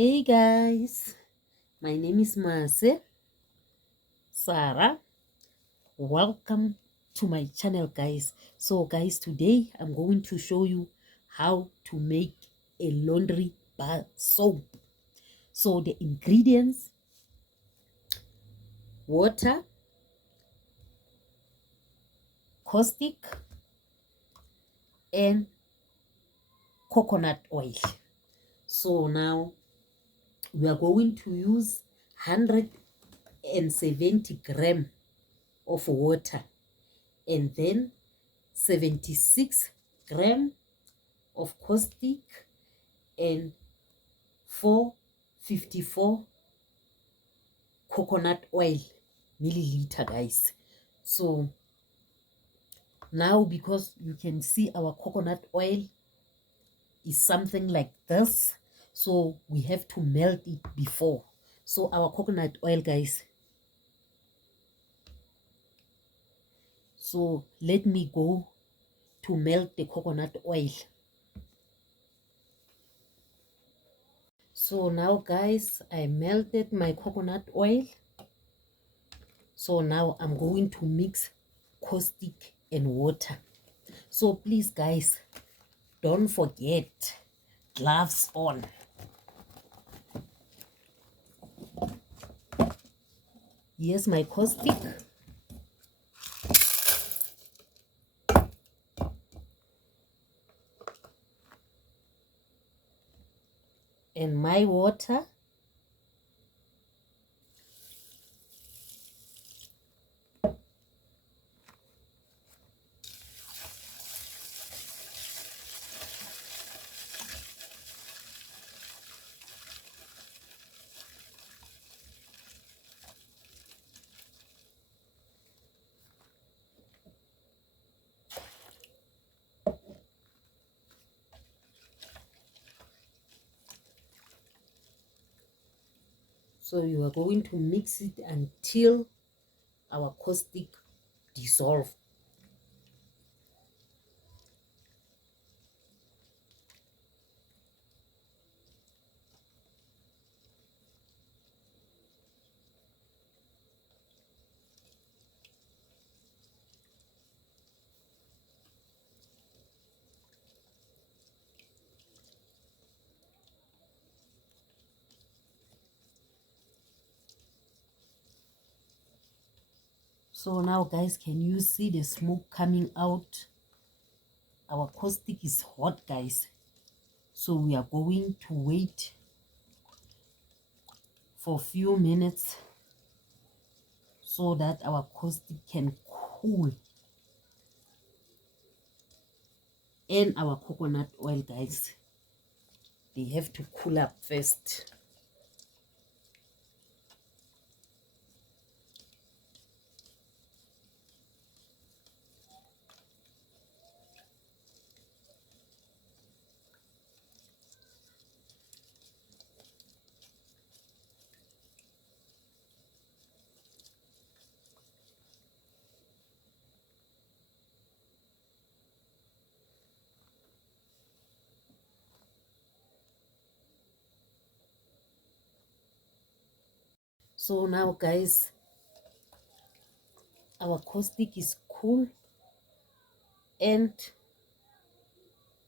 Hey guys, my name is Mase Sarah. Welcome to my channel, guys. So guys, today I'm going to show you how to make a laundry bar soap. So the ingredients: water, caustic, and coconut oil. So now we are going to use 170 gram of water and then 76 gram of caustic and 454 coconut oil milliliter, guys. So now, because you can see our coconut oil is something like this, so we have to melt it before. So our coconut oil, guys, so let me go to melt the coconut oil. So now, guys, I melted my coconut oil. So now I'm going to mix caustic and water. So please, guys, don't forget gloves on. Here's my caustic. And my water. So you are going to mix it until our caustic dissolve. So now, guys, can you see the smoke coming out? Our caustic is hot, guys. So we are going to wait for a few minutes so that our caustic can cool. And our coconut oil, guys, they have to cool up first. So now, guys, our caustic is cool and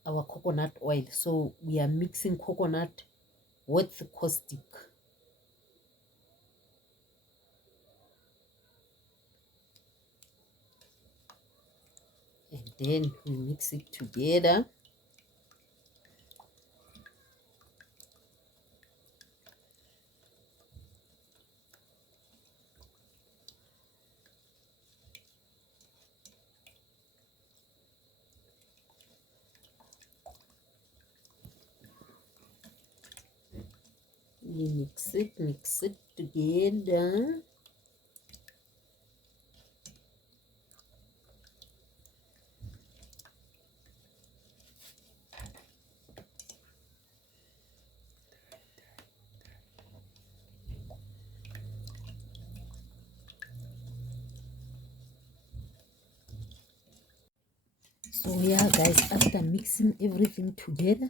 our coconut oil. So we are mixing coconut with the caustic. And then we mix it together. We mix it together. So yeah, guys, after mixing everything together,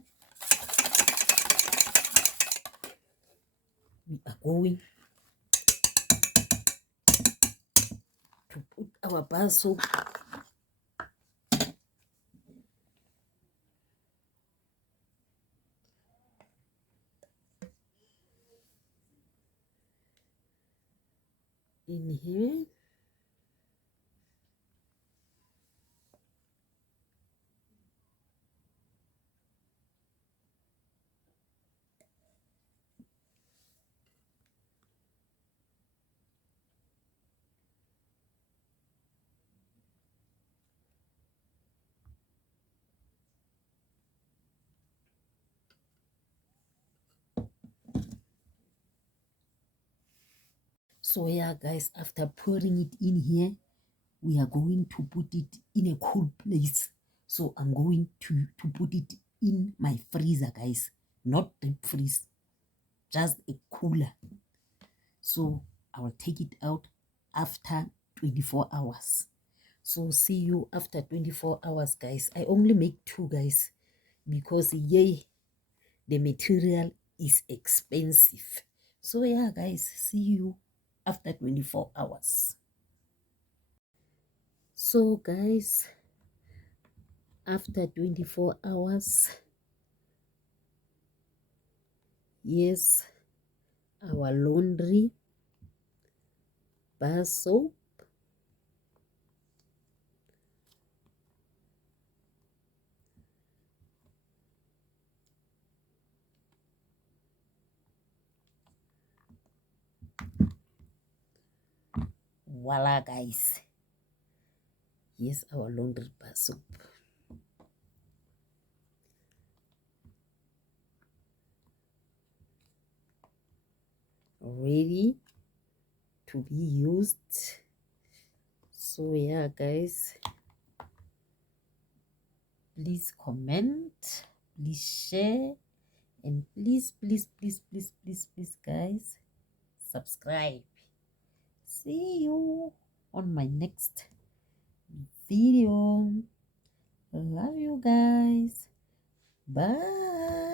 we are going to put our bar soap in here. So yeah guys, after pouring it in here, we are going to put it in a cool place. So I'm going to put it in my freezer, guys, not deep freeze, just a cooler. So I will take it out after 24 hours. So see you after 24 hours, guys. I only make 2, guys, because yay, the material is expensive. So yeah guys, see you after 24 hours. So guys, after 24 hours, yes, our laundry bar soap. Voila guys, yes, our laundry bar soap. Ready to be used. So yeah guys, please comment, please share, and please guys, subscribe. See you on my next video. Love you guys. Bye.